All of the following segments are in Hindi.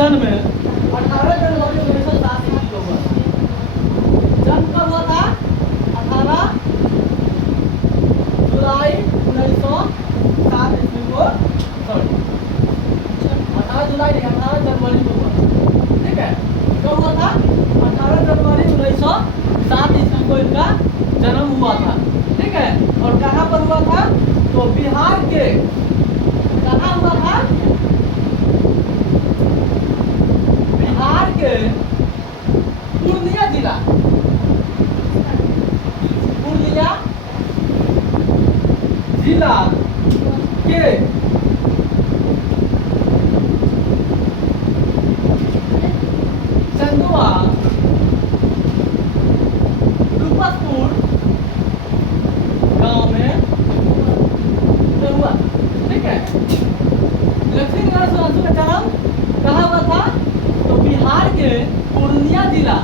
जन्म 18 जनवरी 1987 को हुआ था। जन्म कब हुआ था? 18 जुलाई 1907 ईस्वी को, सॉरी 18 जुलाई नहीं, 18 जनवरी को हुआ था। ठीक है, कब हुआ था? 18 जनवरी 1907 ईस्वी को इनका जन्म हुआ था। ठीक है, और कहाँ पर हुआ था? तो बिहार के, कहाँ हुआ था? बिहार के पूर्णिया जिला, पूर्णिया जिला के चंदुआ रूपसपुर गांव में हुआ। ठीक है, लक्ष्मीनारायण सोलंकी का जन्म कहाँ हुआ था? तो बिहार के पूर्णिया जिला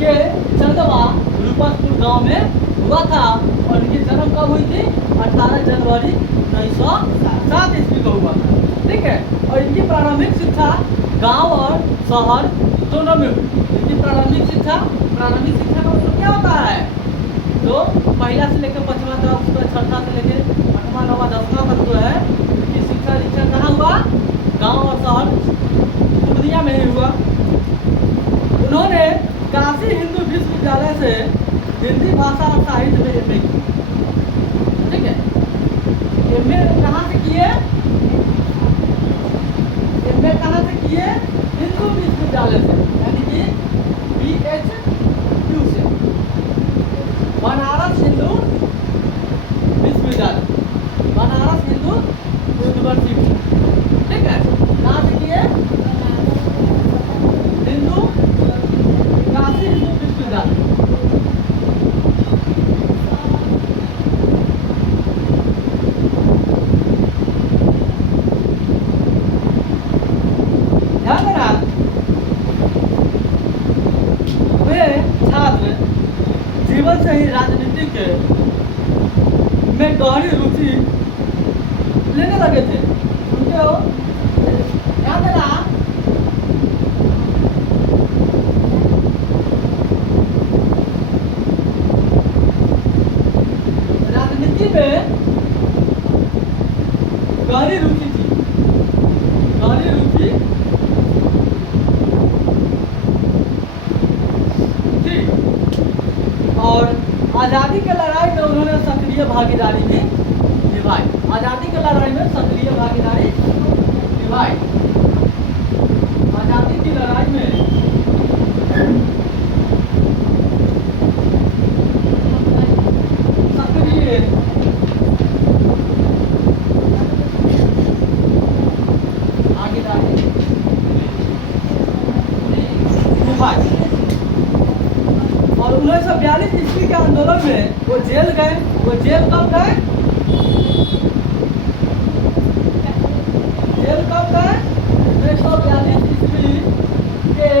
के चंदवा रूपसपुर गांव में हुआ था। और इनकी जन्म कब हुई थी? 18 जनवरी 1907 ईस्वी को हुआ था। ठीक है, और इनकी प्रारंभिक शिक्षा गांव और शहर दोनों में हुई। इनकी प्रारंभिक शिक्षा का मतलब क्या होता है? तो पहला से लेकर 5वां तक, उसका 6वां से लेकर 8वां 9वां 10वां तक जो है इनकी शिक्षा कहाँ हुआ? गांव और शहर पूर्णिया में ही हुआ। उन्होंने काशी हिंदू विश्वविद्यालय से हिंदी भाषा और साहित्य में एमए की। ठीक है, एमए कहाँ से किए? एमए कहाँ से किए? हिंदू विश्वविद्यालय से, यानी कि BHU से, बनारस हिंदू विश्वविद्यालय, बनारस हिंदू यूनिवर्सिटी। ठीक है, कहाँ से किए? हिंदू, काशी हिंदू विश्वविद्यालय। ध्यान देना, वे छात्र जीवन से ही राजनीति के में गहरी रुचि लेने लगे थे। उनके ध्यान देना, राजनीति में गहरी रुचि थी, गहरी रुचि थी। और आज़ादी के लड़ाई में उन्होंने सक्रिय भागीदारी भी निभाई। आज़ादी की लड़ाई में सक्रिय भागीदारी निभाई। आज़ादी की लड़ाई में सक्रिय भागीदारी निभाई। और 1942 ईस्वी के आंदोलन में वो जेल गए। वो जेल कब गए? जेल कब गए? 1942 ईस्वी के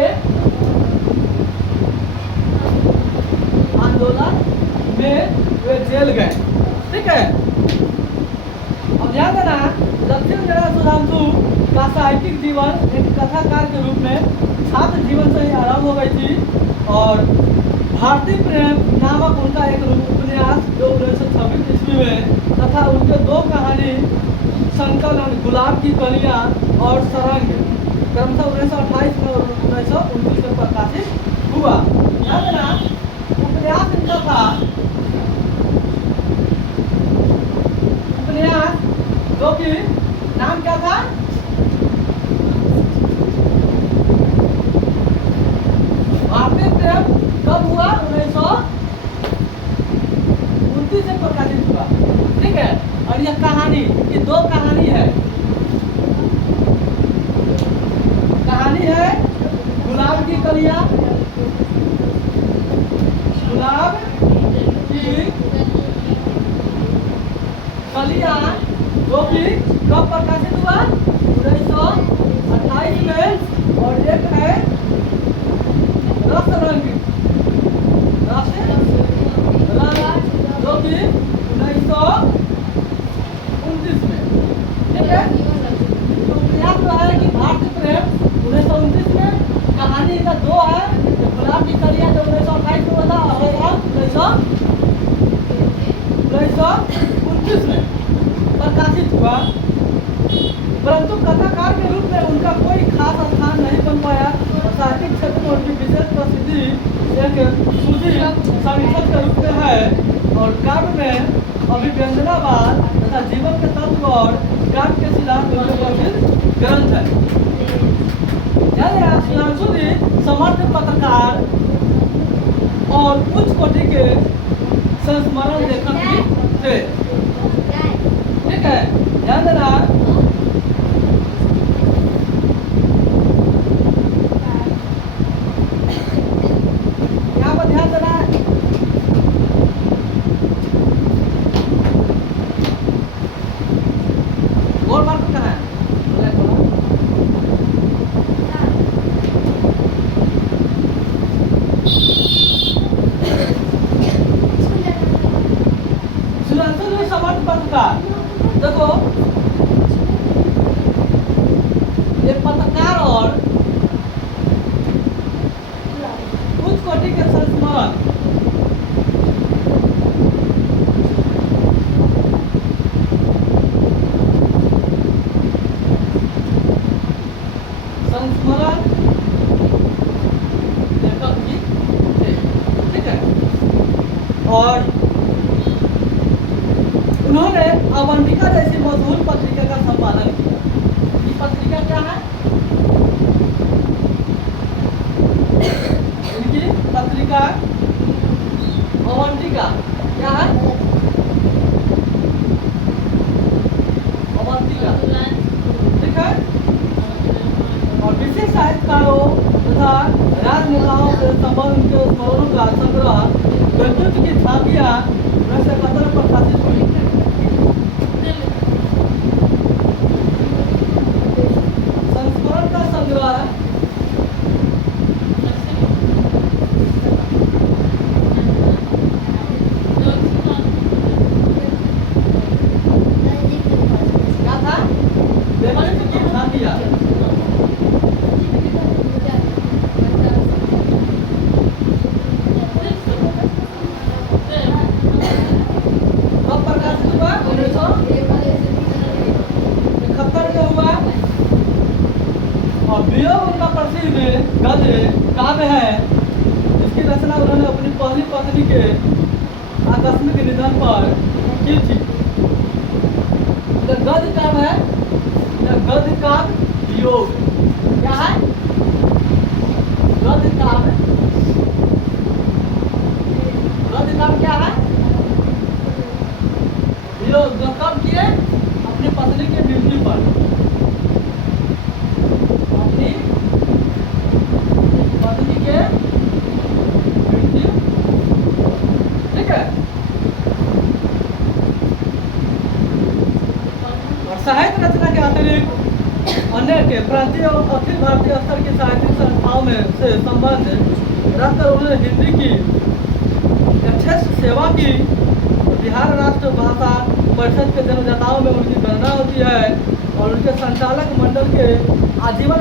आंदोलन में वे जेल गए। ठीक है, अब ध्यान देना, लक्ष्मीनारायण सोलंकी का साहित्यिक जीवन एक कथाकार के रूप में छात्र जीवन से ही आरंभ हो गई थी। और भारतीय प्रेम नामक उनका एक उपन्यास जो 1926 ईस्वी में तथा उनके 2 कहानी संकलन गुलाब की कलियां और सरंग क्रमशः 1928 में और 1929 में प्रकाशित हुआ। ध्यान देना, उपन्यास इनका था, उपन्यास जो कि नाम क्या था? भारतीय प्रेम। कब हुआ? 1929 से प्रकाशित हुआ। ठीक है, और यह कहानी, ये 2 कहानी है। कहानी है गुलाब की कलियां, गुलाब की कलियां, जो कि कब प्रकाशित हुआ? 1928 में। और एक है रस रंग, रस रंग, जो कि 1929 में। ठीक है, तो प्रयास रहा है कि भारतीय प्रेम 1929 यानी इनका दो है, गुलाब की कली है जो 1928 में बना और 1929 में प्रकाशित हुआ, परंतु कथाकार के रूप में उनका कोई खास स्थान नहीं बन पाया। साहित्यिक क्षेत्र में उनकी विशेष प्रसिद्धि एक सुदीर समीक्षक के रूप में है और काव्य में अभिव्यंजनावाद तथा जीवन के तत्व और काव्य के सिद्धांत उनके प्रसिद्ध ग्रंथ है। सुधांशुदी समर्थ पत्रकार और उच्च कोटि के संस्मरण लेखक भी थे। ठीक है, ध्यान देना। यहाँ पर ध्यान देना। गोल मार्क कहाँ है? समर्थ पत्रकार, देखो ये पत्रकार और उच्च कोटि के संस्मरण लेखक भी थे। ठीक है, और उन्होंने अवंतिका जैसी मशहूर पत्रिका का संपादन किया। ये पत्रिका क्या है? इनकी पत्रिका अवंतिका क्या है? अवंतिका, ठीक है। और विशेष साहित्यकारों तथा राजनेताओं से संबंध के स्मरणों का संग्रह व्यक्तित्व की झांकियां 1971 में प्रकाशित हुई। संस्मरण का संग्रह क्या था? व्यक्तित्व की झांकियां। कब प्रकाशित हुआ? 1971 में हुआ। और वियोग उनका प्रसिद्ध गद्य काव्य है, जिसकी रचना उन्होंने अपनी पहली पत्नी के आकस्मिक निधन पर की थी। गद्य काव्य है, गद्य काव्य वियोग क्या है? गद्य काव्य, गद्य काव्य क्या है? वियोग, जो कब किए? अपनी पत्नी के मृत्यु पर, अपनी पत्नी के मृत्यु। ठीक है, और साहित्य रचना के अतिरिक्त अनेक प्रांतीय और अखिल भारतीय स्तर की साहित्यिक संस्थाओं में से संबंध रखकर उन्होंने हिंदी की यथेष्ट सेवा की। बिहार राष्ट्र भाषा परिषद के जन्मदाताओं में उनकी गणना होती है और उनके संचालक मंडल के आजीवन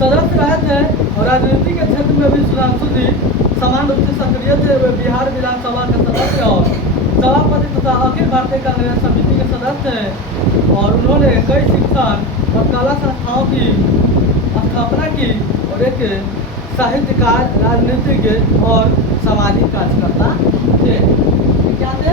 सदस्य रहे थे। और राजनीति के क्षेत्र में भी सुधांशुदी समान रूप से सक्रिय थे। वे बिहार विधानसभा के सदस्य और सभापति तथा अखिल भारतीय कांग्रेस समिति के सदस्य हैं और उन्होंने कई शिक्षण और कला संस्थाओं की स्थापना की और एक साहित्यकार, राजनीतिज्ञ और सामाजिक कार्यकर्ता थे। क्या थे?